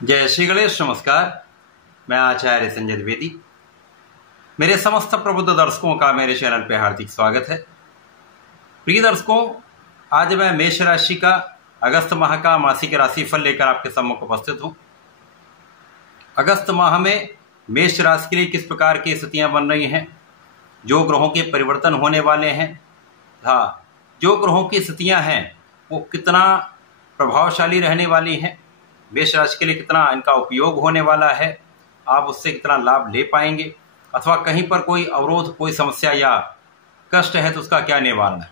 जय श्री गणेश। नमस्कार, मैं आचार्य संजय द्विवेदी। मेरे समस्त प्रबुद्ध दर्शकों का मेरे चैनल पे हार्दिक स्वागत है। प्रिय दर्शकों, आज मैं मेष राशि का अगस्त माह का मासिक राशिफल लेकर आपके सम्मुख उपस्थित हूँ। अगस्त माह में मेष राशि के लिए किस प्रकार की स्थितियां बन रही हैं, जो ग्रहों के परिवर्तन होने वाले हैं, जो ग्रहों की स्थितियां हैं वो कितना प्रभावशाली रहने वाली हैं, मेष राशि के लिए कितना इनका उपयोग होने वाला है, आप उससे कितना लाभ ले पाएंगे, अथवा कहीं पर कोई अवरोध, कोई समस्या या कष्ट है तो उसका क्या निवारण है।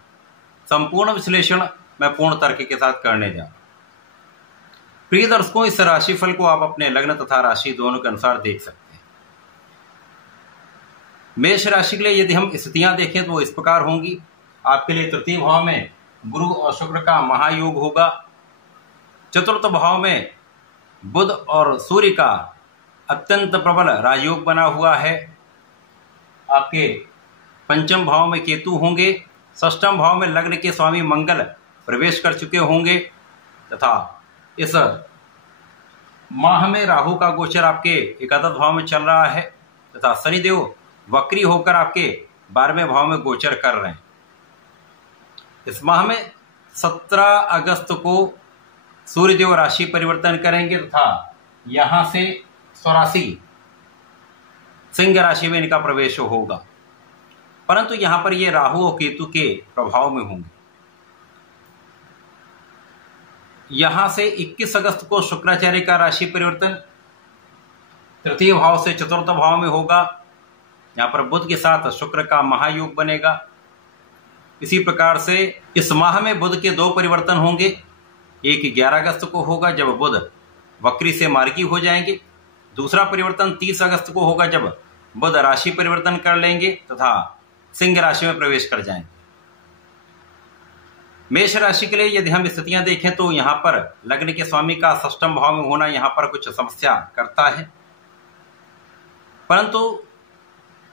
संपूर्ण विश्लेषण मैं पूर्ण तर्क के साथ करने जा रहा हूं। प्रिय दर्शकों, इस राशिफल को आप अपने लग्न तथा राशि दोनों के अनुसार देख सकते हैं। मेष राशि के लिए यदि हम स्थितियां देखें तो इस प्रकार होंगी। आपके लिए तृतीय भाव में गुरु और शुक्र का महायोग होगा। चतुर्थ भाव में बुध और सूर्य का अत्यंत प्रबल राजयोग बना हुआ है। आपके पंचम भाव में केतु होंगे। षष्ठम भाव में लग्न के स्वामी मंगल प्रवेश कर चुके होंगे तथा इस माह में राहु का गोचर आपके एकादश भाव में चल रहा है तथा शनिदेव वक्री होकर आपके 12वें भाव में गोचर कर रहे हैं। इस माह में 17 अगस्त को सूर्यदेव राशि परिवर्तन करेंगे तथा यहां से स्वराशि सिंह राशि में इनका प्रवेश होगा, परंतु यहां पर ये राहु और केतु के प्रभाव में होंगे। यहां से 21 अगस्त को शुक्राचार्य का राशि परिवर्तन तृतीय भाव से चतुर्थ भाव में होगा। यहां पर बुध के साथ शुक्र का महायोग बनेगा। इसी प्रकार से इस माह में बुध के 2 परिवर्तन होंगे। एक 11 अगस्त को होगा जब बुध वक्री से मार्गी हो जाएंगे। दूसरा परिवर्तन 30 अगस्त को होगा जब बुध राशि परिवर्तन कर लेंगे तथा सिंह राशि में प्रवेश कर जाएंगे। मेष राशि के लिए यदि हम स्थितियां देखें तो यहां पर लग्न के स्वामी का षष्ठम भाव में होना यहां पर कुछ समस्या करता है, परंतु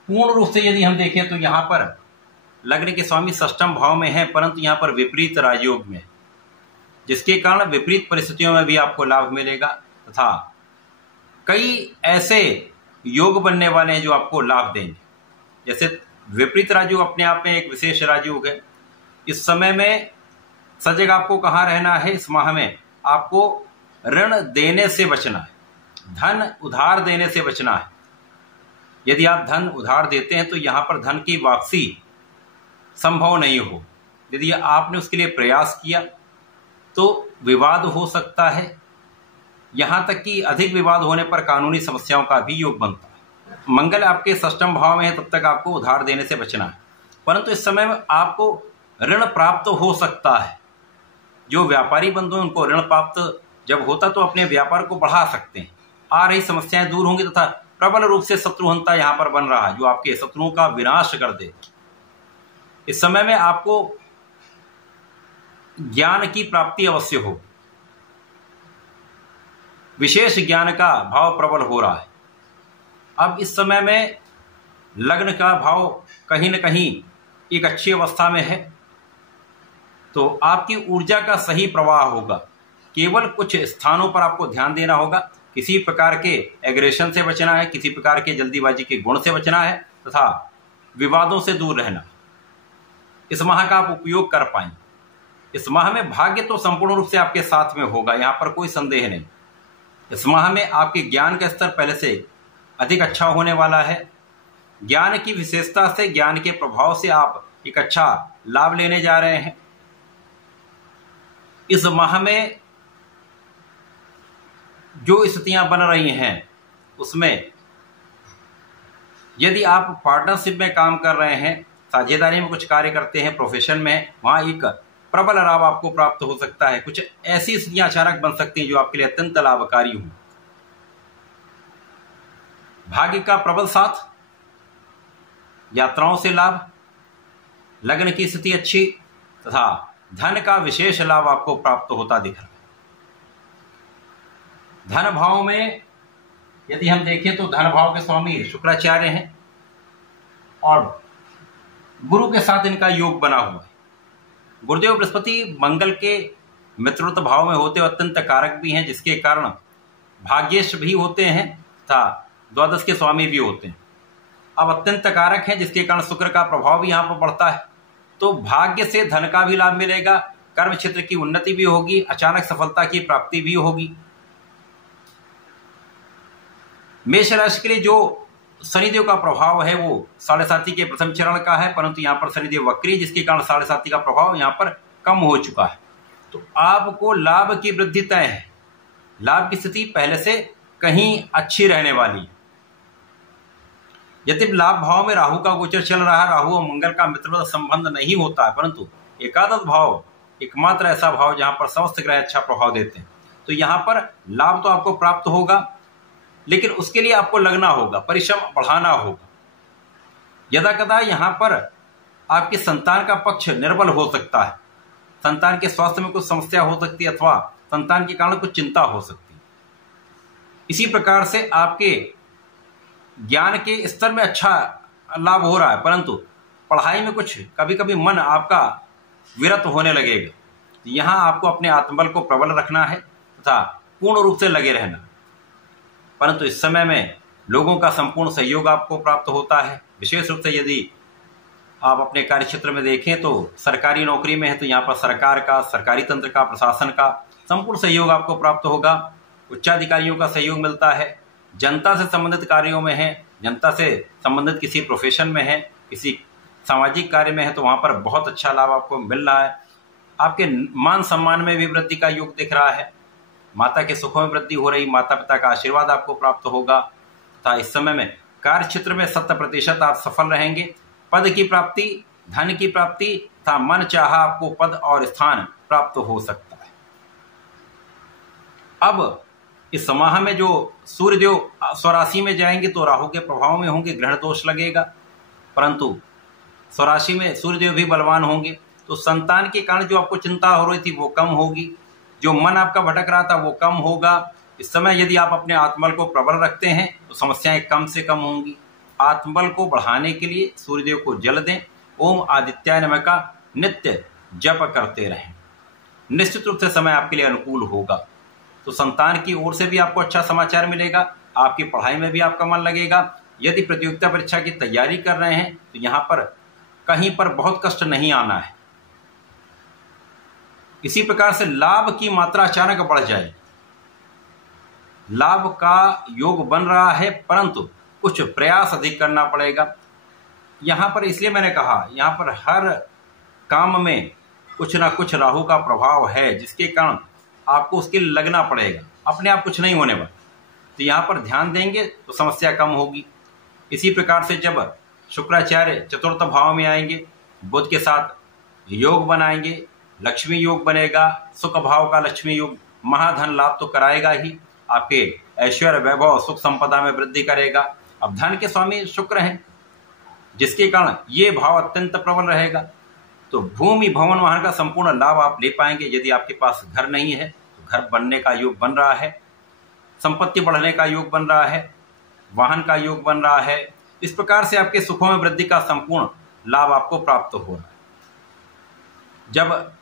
पूर्ण रूप से यदि हम देखें तो यहां पर लग्न के स्वामी षष्ठम भाव में है, परंतु यहां पर विपरीत राजयोग में, जिसके कारण विपरीत परिस्थितियों में भी आपको लाभ मिलेगा तथा कई ऐसे योग बनने वाले हैं जो आपको लाभ देंगे। जैसे विपरीत राजयोग अपने आप में एक विशेष राजयोग है। इस समय में सजग आपको कहाँ रहना है। इस माह में आपको ऋण देने से बचना है, धन उधार देने से बचना है। यदि आप धन उधार देते हैं तो यहां पर धन की वापसी संभव नहीं हो। यदि आपने उसके लिए प्रयास किया तो विवाद हो सकता है, यहां तक कि अधिक विवाद होने पर कानूनी समस्याओं का भी योग बनता है। मंगल आपके षष्ठम भाव में है, तब तक आपको उधार देने से बचना है, परंतु इस समय में आपको ऋण प्राप्त हो सकता है। जो व्यापारी बंधु हैं उनको ऋण प्राप्त जब होता तो अपने व्यापार को बढ़ा सकते हैं। आ रही समस्याएं दूर होंगी तथा प्रबल रूप से शत्रुहंता यहां पर बन रहा है जो आपके शत्रुओं का विनाश कर दे। इस समय में आपको ज्ञान की प्राप्ति अवश्य हो। विशेष ज्ञान का भाव प्रबल हो रहा है। अब इस समय में लग्न का भाव कहीं न कहीं एक अच्छी अवस्था में है, तो आपकी ऊर्जा का सही प्रवाह होगा। केवल कुछ स्थानों पर आपको ध्यान देना होगा। किसी प्रकार के एग्रेशन से बचना है, किसी प्रकार के जल्दीबाजी के गुण से बचना है तथा विवादों से दूर रहना। इस माह का आप उपयोग कर पाएंगे। इस माह में भाग्य तो संपूर्ण रूप से आपके साथ में होगा, यहां पर कोई संदेह नहीं। इस माह में आपके ज्ञान का स्तर पहले से अधिक अच्छा होने वाला है। ज्ञान की विशेषता से, ज्ञान के प्रभाव से आप एक अच्छा लाभ लेने जा रहे हैं। इस माह में जो स्थितियां बन रही हैं उसमें यदि आप पार्टनरशिप में काम कर रहे हैं, साझेदारी में कुछ कार्य करते हैं, प्रोफेशन में, वहां एक प्रबल लाभ आपको प्राप्त हो सकता है। कुछ ऐसी स्थितियां अचानक बन सकती हैं जो आपके लिए अत्यंत लाभकारी हों। भाग्य का प्रबल साथ, यात्राओं से लाभ, लग्न की स्थिति अच्छी तथा धन का विशेष लाभ आपको प्राप्त होता दिख रहा है। धन भाव में यदि हम देखें तो धन भाव के स्वामी शुक्राचार्य हैं और गुरु के साथ इनका योग बना हुआ है। गुरुदेव बृहस्पति मंगल के मित्रत्व भाव में होते अत्यंत कारक भी हैं, जिसके कारण भाग्येश भी होते हैं तथा द्वादश के स्वामी भी होते हैं। अब अत्यंत कारक है जिसके कारण शुक्र का प्रभाव भी यहाँ पर बढ़ता है। तो भाग्य से धन का भी लाभ मिलेगा, कर्म क्षेत्र की उन्नति भी होगी, अचानक सफलता की प्राप्ति भी होगी। मेष राशि के लिए जो शनिदेव का प्रभाव है वो 7.5 के प्रथम चरण का है, परंतु यहाँ पर शनिदेव वक्री, जिसके कारण 7.5 का प्रभाव यहाँ पर कम हो चुका है। तो आपको लाभ की वृद्धि तय है, लाभ की स्थिति पहले से कहीं अच्छी रहने वाली है। यद्यपि लाभ भाव में राहु का गोचर चल रहा है, राहु और मंगल का मित्रवत संबंध नहीं होता है, परंतु एकादश भाव एकमात्र ऐसा भाव जहां पर समस्त ग्रह अच्छा प्रभाव देते हैं। तो यहां पर लाभ तो आपको प्राप्त होगा, लेकिन उसके लिए आपको लगना होगा, परिश्रम बढ़ाना होगा। यदा कदा यहां पर आपके संतान का पक्ष निर्बल हो सकता है, संतान के स्वास्थ्य में कुछ समस्या हो सकती है, अथवा संतान के कारण कुछ चिंता हो सकती है। इसी प्रकार से आपके ज्ञान के स्तर में अच्छा लाभ हो रहा है, परंतु पढ़ाई में कुछ कभी कभी मन आपका विरत होने लगेगा। यहां आपको अपने आत्मबल को प्रबल रखना है तथा पूर्ण रूप से लगे रहना। परंतु इस समय में लोगों का संपूर्ण सहयोग आपको प्राप्त होता है। विशेष रूप से यदि आप अपने कार्य क्षेत्र में देखें तो सरकारी नौकरी में है तो यहाँ पर सरकार का, सरकारी तंत्र का, प्रशासन का संपूर्ण सहयोग आपको प्राप्त होगा। उच्चाधिकारियों का सहयोग मिलता है। जनता से संबंधित कार्यों में है, जनता से संबंधित किसी प्रोफेशन में है, किसी सामाजिक कार्य में है, तो वहां पर बहुत अच्छा लाभ आपको मिल रहा है। आपके मान सम्मान में भी वृद्धि का योग दिख रहा है। माता के सुखों में वृद्धि हो रही, माता पिता का आशीर्वाद आपको प्राप्त होगा तथा इस समय में कार्य क्षेत्र में 100% आप सफल रहेंगे। पद की प्राप्ति, धन की प्राप्ति तथा मन चाहा आपको पद और स्थान प्राप्त हो सकता है। अब इस माह में जो सूर्यदेव स्वराशि में जाएंगे तो राहु के प्रभाव में होंगे, ग्रहण दोष लगेगा, परंतु स्वराशि में सूर्यदेव भी बलवान होंगे। तो संतान के कारण जो आपको चिंता हो रही थी वो कम होगी, जो मन आपका भटक रहा था वो कम होगा। इस समय यदि आप अपने आत्मबल को प्रबल रखते हैं तो समस्याएं कम से कम होंगी। आत्मबल को बढ़ाने के लिए सूर्यदेव को जल दें, ओम आदित्याय नमः का नित्य जप करते रहें। निश्चित रूप से समय आपके लिए अनुकूल होगा। तो संतान की ओर से भी आपको अच्छा समाचार मिलेगा, आपकी पढ़ाई में भी आपका मन लगेगा। यदि प्रतियोगिता परीक्षा की तैयारी कर रहे हैं तो यहाँ पर कहीं पर बहुत कष्ट नहीं आना है। इसी प्रकार से लाभ की मात्रा अचानक बढ़ जाए, लाभ का योग बन रहा है, परंतु कुछ प्रयास अधिक करना पड़ेगा। यहां पर इसलिए मैंने कहा, यहां पर हर काम में कुछ ना कुछ राहु का प्रभाव है, जिसके कारण आपको उसके लिए लगना पड़ेगा, अपने आप कुछ नहीं होने वाला। तो यहाँ पर ध्यान देंगे तो समस्या कम होगी। इसी प्रकार से जब शुक्राचार्य चतुर्थ भाव में आएंगे, बुध के साथ योग बनाएंगे, लक्ष्मी योग बनेगा, सुख भाव का लक्ष्मी योग महाधन लाभ तो कराएगा ही, आपके ऐश्वर्य वैभव सुख संपदा में वृद्धि करेगा। अब धन के स्वामी शुक्र हैं, जिसके कारण ये भाव अत्यंत प्रबल रहेगा। तो भूमि भवन वाहन का संपूर्ण लाभ आप ले पाएंगे। यदि आपके पास घर नहीं है तो घर बनने का योग बन रहा है, संपत्ति बढ़ने का योग बन रहा है, वाहन का योग बन रहा है। इस प्रकार से आपके सुखों में वृद्धि का संपूर्ण लाभ आपको प्राप्त हो रहा है। जब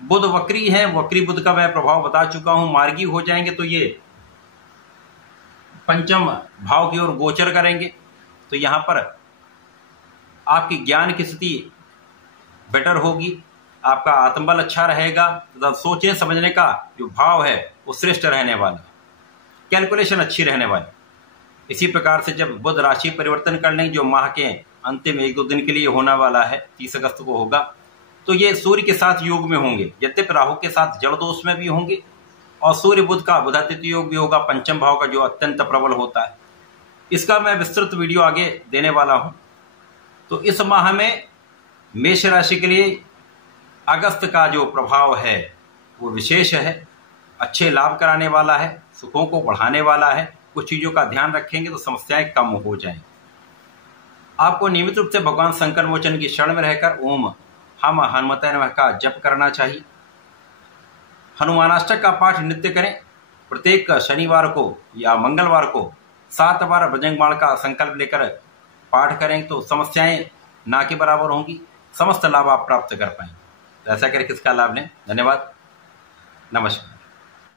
बुध वक्री है, वक्री बुध का मैं प्रभाव बता चुका हूं, मार्गी हो जाएंगे तो ये पंचम भाव की ओर गोचर करेंगे। तो यहां पर आपकी ज्ञान की स्थिति बेटर होगी, आपका आत्मबल अच्छा रहेगा तथा सोचने समझने का जो भाव है वो श्रेष्ठ रहने वाला, कैलकुलेशन अच्छी रहने वाली। इसी प्रकार से जब बुध राशि परिवर्तन कर लेंगे, जो माह के अंतिम 1-2 दिन के लिए होने वाला है, 30 अगस्त को होगा, तो ये सूर्य के साथ योग में होंगे। यद्यपि राहु के साथ जड़ दोष में भी होंगे और सूर्य बुध का बुधादित्य योग भी होगा, पंचम भाव का जो अत्यंत प्रबल होता है। इसका मैं विस्तृत वीडियो आगे देने वाला हूं। तो इस माह में मेष राशि के लिए अगस्त का जो प्रभाव है वो विशेष है, अच्छे लाभ कराने वाला है, सुखों को बढ़ाने वाला है। कुछ चीजों का ध्यान रखेंगे तो समस्याएं कम हो जाएंगी। आपको नियमित रूप से भगवान शंकर मोचन की शरण में रहकर ओम हम हनुमते नमः का जप करना चाहिए। हनुमानाष्टक का पाठ नित्य करें। प्रत्येक शनिवार को या मंगलवार को 7 बार बजरंगबाण का संकल्प लेकर पाठ करें तो समस्याएं ना के बराबर होंगी, समस्त लाभ आप प्राप्त कर पाएंगे। तो ऐसा करके इसका लाभ लें। धन्यवाद, नमस्कार।